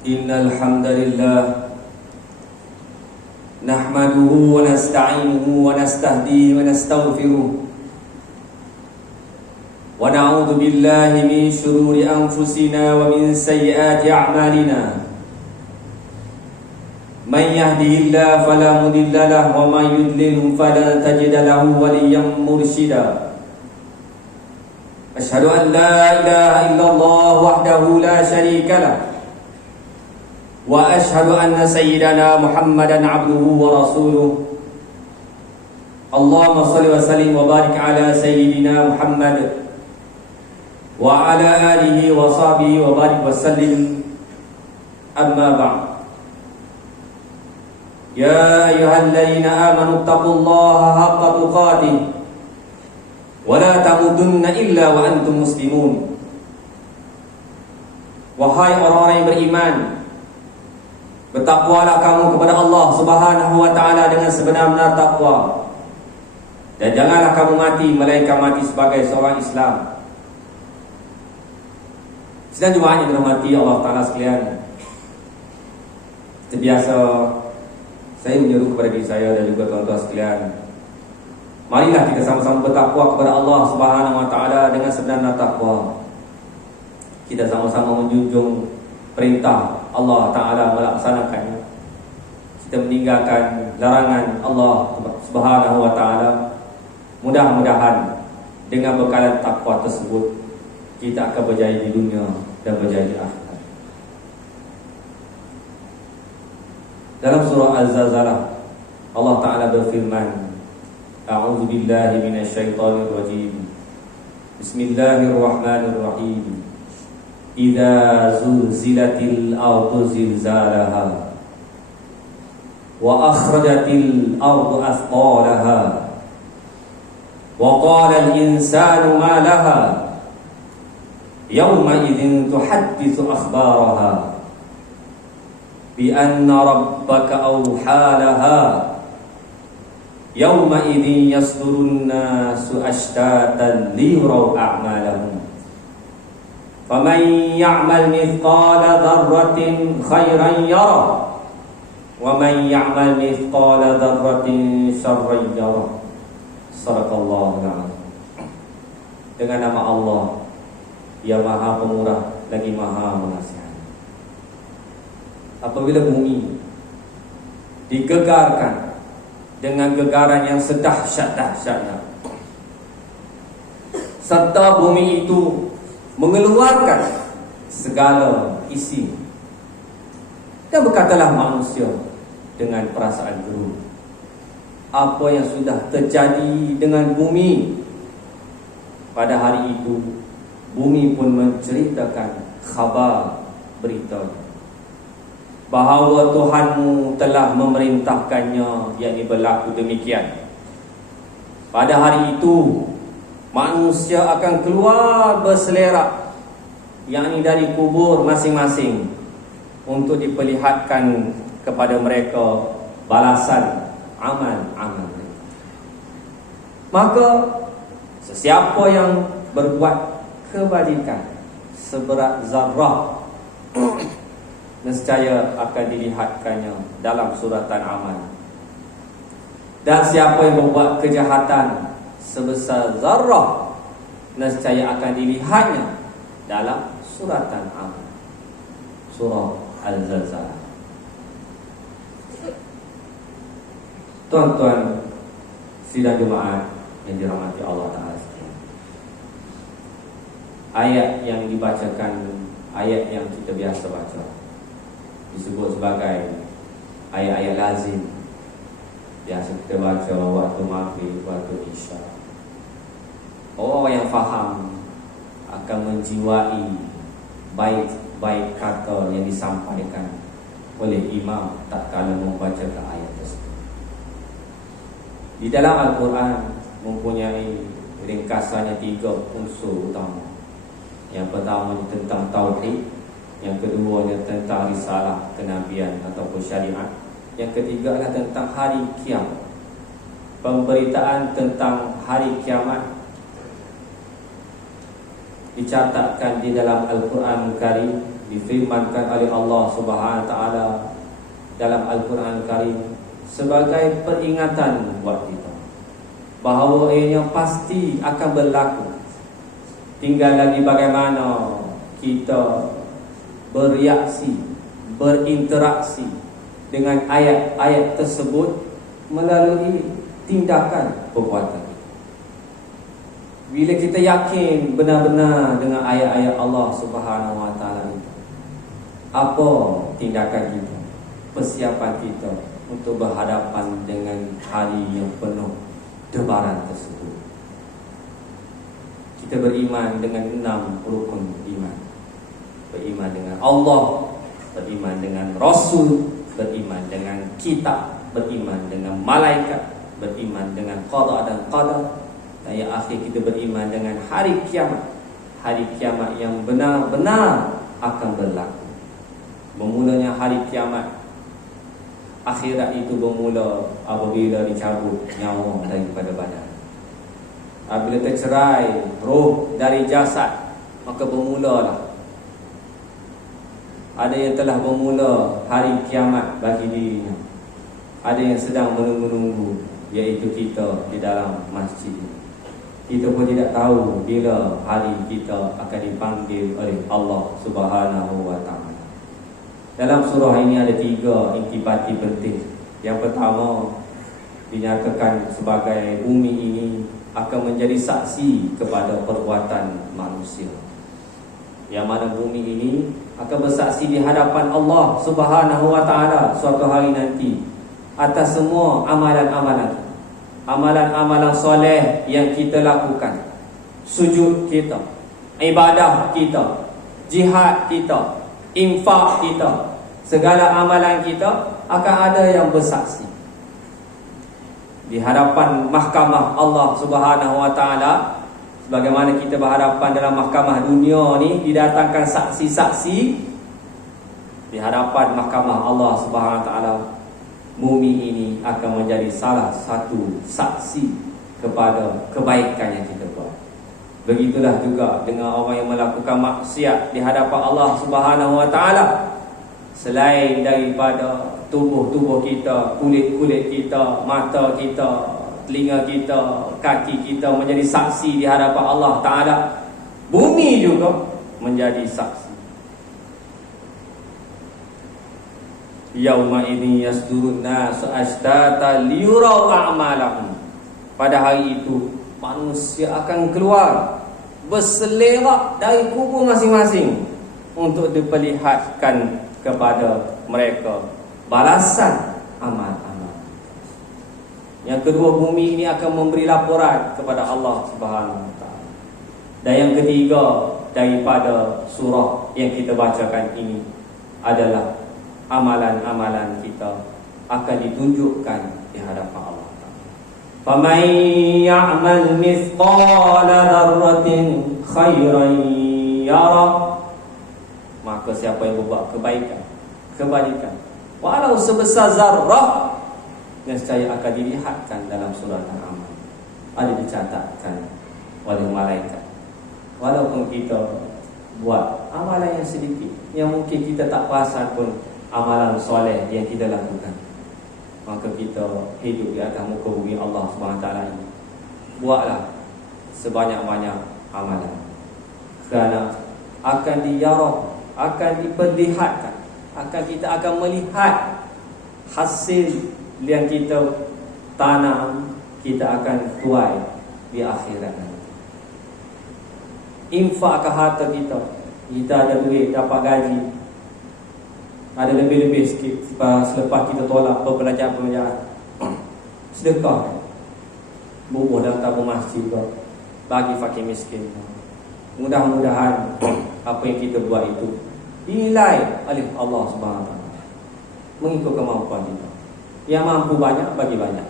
Innal hamdalillah nahmaduhu wa nasta'inuhu wa nastahdihi wa nastaghfiruh wa na'udzu billahi min shururi anfusina wa min sayyiati a'malina. Man yahdihillahu fala mudilla lahu wa man yudlil fala tajida lahu waliyyan mursyida. Asyhadu an la ilaha illallah wahdahu la syarika lahu wa ashhadu anna sayyidana Muhammadan abduhu wa rasuluh. Allahumma shalli wa sallim wa barik ala sayyidina Muhammad wa ala alihi wa sahbihi wa barik wa sallim. Amma ba'd. Ya ayyuhalladzina amanu taqullaha haqqa tuqatih wa la tamutunna illa wa antum muslimun. Wahai orang-orang yang beriman, bertakwalah kamu kepada Allah Subhanahu wa taala dengan sebenar-benar takwa, dan janganlah kamu mati melainkan mati sebagai seorang Islam. Sidang Jumaat yang dirahmati Allah taala sekalian, seperti biasa saya menyeru kepada diri saya dan juga tuan-tuan sekalian, marilah kita sama-sama bertakwa kepada Allah Subhanahu wa taala dengan sebenar-benar takwa. Kita sama-sama menjunjung perintah Allah Ta'ala, melaksanakannya. Kita meninggalkan larangan Allah Subhanahu wa Ta'ala. Mudah-mudahan dengan bekalan takwa tersebut kita akan berjaya di dunia dan berjaya di akhirat. Dalam surah Az-Zalzalah Allah Ta'ala berfirman, A'udzu billahi minasyaitonir rajim. Bismillahirrahmanirrahim. Idza zulzilatil ardu zilzalaha wa akhrajatil ardu athqalaha wa qala al insanu ma laha yawma idzin tuhadditsu akhbaraha bi anna rabbaka awhalaha yawma idzin yasdurun nasu ashtatan liyuraw a'malahum faman ya'mal mithqala dzarratin khairan yarah wa man ya'mal mithqala dzarratin syarran yarah. Shadaqallahu alazim. Dengan nama Allah yang Maha Pemurah lagi Maha Pengasih. Apabila bumi digegarkan dengan gegaran yang sedahsyat-dahsyatnya, serta bumi itu mengeluarkan segala isi, dan berkatalah manusia dengan perasaan geru, apa yang sudah terjadi dengan bumi. Pada hari itu bumi pun menceritakan khabar, berita bahawa Tuhanmu telah memerintahkannya, yakni berlaku demikian. Pada hari itu manusia akan keluar berselerak, yakni dari kubur masing-masing, untuk diperlihatkan kepada mereka balasan amal-amal mereka. Maka sesiapa yang berbuat kebajikan seberat zarrah nescaya akan dilihatkannya dalam suratan amal, dan siapa yang berbuat kejahatan sebesar zarrah nescaya akan dilihatnya dalam suratan amal. Surah Al-Zalzalah. Tuan-tuan sidang Jumaat yang dirahmati Allah Ta'ala sekalian, ayat yang dibacakan, ayat yang kita biasa baca, disebut sebagai ayat-ayat lazim. Biasa kita baca waktu maghrib, waktu isya. Orang yang faham akan menjiwai baik-baik kata yang disampaikan oleh imam tatkala membacakan ayat tersebut. Di dalam Al-Quran mempunyai ringkasannya 3 unsur utama. Yang pertama tentang tauhid, yang keduanya tentang risalah kenabian ataupun syariat, yang ketiga adalah tentang hari kiamat. Pemberitaan tentang hari kiamat dicatatkan di dalam Al-Quran Karim difirmankan oleh Allah Subhanahu wa taala dalam Al-Quran Karim sebagai peringatan buat kita bahawa ianya pasti akan berlaku. Tinggal lagi bagaimana kita bereaksi, berinteraksi dengan ayat-ayat tersebut melalui tindakan perbuatan. Bila kita yakin benar-benar dengan ayat-ayat Allah Subhanahu wa taala itu, apa tindakan kita, persiapan kita untuk berhadapan dengan hari yang penuh debaran tersebut? Kita beriman dengan 6 rukun iman. Beriman dengan Allah, beriman dengan Rasul, beriman dengan kitab, beriman dengan malaikat, beriman dengan qada dan qadar, dan yang akhir kita beriman dengan hari kiamat. Hari kiamat yang benar-benar akan berlaku. Bermulanya hari kiamat, akhirat itu bermula apabila dicabut nyawa daripada badan. Apabila tercerai roh dari jasad, maka bermulalah. Ada yang telah bermula hari kiamat bagi dirinya, ada yang sedang menunggu-nunggu, iaitu kita di dalam masjid. Kita pun tidak tahu bila hari kita akan dipanggil oleh Allah Subhanahu wa taala. Dalam surah ini ada 3 intibati penting. Yang pertama, dinyatakan sebagai bumi ini akan menjadi saksi kepada perbuatan manusia. Yang mana bumi ini akan bersaksi di hadapan Allah Subhanahu wa taala suatu hari nanti atas semua amalan-amalan. Amalan-amalan soleh yang kita lakukan, sujud kita, ibadah kita, jihad kita, infak kita, segala amalan kita akan ada yang bersaksi di hadapan mahkamah Allah Subhanahu wa taala. Sebagaimana kita berhadapan dalam mahkamah dunia ni, didatangkan saksi-saksi di hadapan mahkamah Allah Subhanahu wa taala. Bumi ini akan menjadi salah satu saksi kepada kebaikan yang kita buat. Begitulah juga dengan orang yang melakukan maksiat di hadapan Allah Subhanahu wa taala. Selain daripada tubuh-tubuh kita, kulit-kulit kita, mata kita, telinga kita, kaki kita menjadi saksi di hadapan Allah taala, bumi juga menjadi saksi. Yauma ini yasdurun nasu ashtata liyurau a'malahum. Pada hari itu manusia akan keluar berselerak dari kubur masing-masing untuk diperlihatkan kepada mereka balasan amal-amal. Yang kedua, bumi ini akan memberi laporan kepada Allah Subhanahu wa taala. Dan yang ketiga daripada surah yang kita bacakan ini adalah amalan-amalan kita akan ditunjukkan di hadapan Allah Ta'ala. فَمَنْ يَعْمَلْ مِثْقَالَ ذَرَّةٍ خَيْرًا يَرَهُ. Maka siapa yang berbuat kebaikan, walau sebesar zarrah, nescaya akan dilihatkan dalam surat Al-Amal, ada dicatatkan oleh malaikat. Walaupun kita buat amalan yang sedikit, yang mungkin kita tak perasan pun amalan soleh yang kita lakukan, maka kita hidup di atas muka bumi Allah SWT ini, buatlah sebanyak-banyak amalan, kerana akan diyarah, akan diperlihatkan, kita akan melihat hasil yang kita tanam, kita akan tuai di akhirat nanti. Infak ke harta kita ada duit, dapat gaji, ada lebih-lebih sikit selepas kita tolak perbelanjaan, sedekah, bubuh dalam tabung masjid, bagi fakir miskin. Mudah-mudahan apa yang kita buat itu dinilai oleh Allah Subhanahu wa taala mengikut kemampuan kita. Yang mampu banyak, bagi banyak.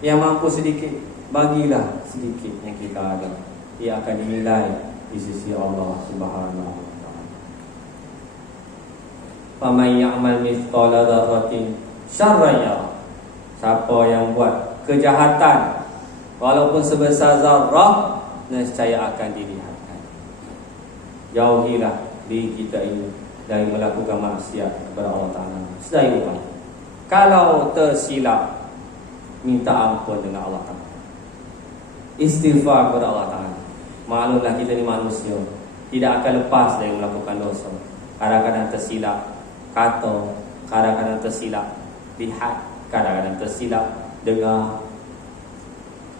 Yang mampu sedikit, bagilah sedikit yang kita ada. Ia akan dinilai di sisi Allah Subhanahu wa taala. Faman ya'mal mithqala dzarratin syarran yarah. Siapa yang buat kejahatan walaupun sebesar zarrah, nescaya akan dilihatkan. Jauhilah diri kita ini dari melakukan maksiat kepada Allah Ta'ala sedaya upaya. Kalau tersilap, minta ampun dengan Allah Ta'ala, istighfar kepada Allah Ta'ala. Maklumlah kita ni manusia, tidak akan lepas dari melakukan dosa. Kadang-kadang tersilap kata, kadang-kadang tersilap lihat, kadang-kadang tersilap dengar,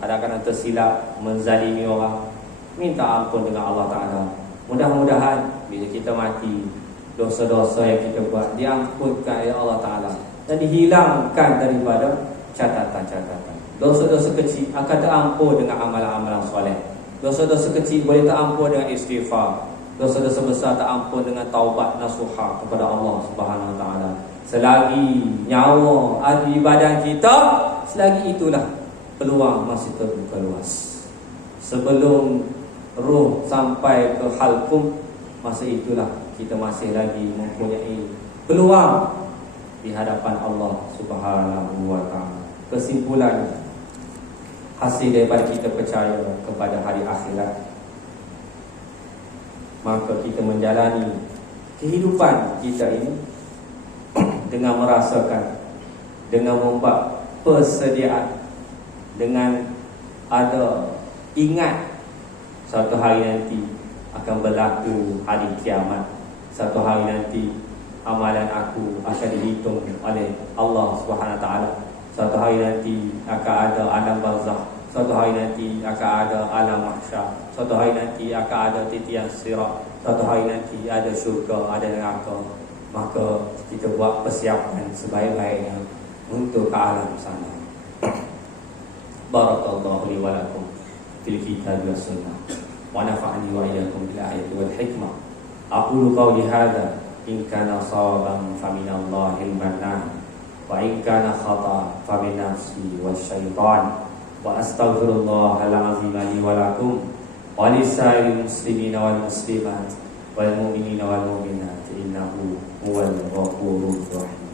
kadang-kadang tersilap menzalimi orang. Minta ampun dengan Allah Ta'ala. Mudah-mudahan bila kita mati, dosa-dosa yang kita buat diampunkan oleh Allah Ta'ala dan dihilangkan daripada catatan-catatan. Dosa-dosa kecil akan terampun dengan amalan-amalan soleh. Dosa-dosa kecil boleh terampun dengan istighfar. Dosa-dosa besar terampun dengan taubat nasuha kepada Allah Subhanahu Wa Ta'ala. Selagi nyawa ada di badan kita, selagi itulah peluang masih terbuka luas. Sebelum roh sampai ke halqum, masa itulah kita masih lagi mempunyai peluang di hadapan Allah Subhanahu Wa Ta'ala. Kesimpulannya, hasil daripada kita percaya kepada hari akhirat, maka kita menjalani kehidupan kita ini dengan merasakan, dengan membuat persediaan, dengan ada ingat satu hari nanti akan berlaku hari kiamat. Satu hari nanti amalan aku akan dihitung oleh Allah Subhanahu Wa Ta'ala. Satu hari nanti akan ada alam barzakh. Satu hari nanti akan ada alam mahsyar. Satu hari nanti akan ada titian sirat. Satu hari nanti ada syurga, ada neraka. Maka kita buat persiapan sebaik-baiknya untuk ke alam sana. Barakallahu li wa lakum fil kitab was sunnah wa nafa'ani wa iyyakum bil ayati wal hikmah. Aqulu qawli hadza in kana sawaban fa min Allahil mannan wa in kana khata fa min nafsi wasyaitan. Wa astaghfirullahal azim li wa lakum wa lisa'il muslimina wal muslimat wal mu'minina wal mu'minat innahu huwal ghafurur rahim.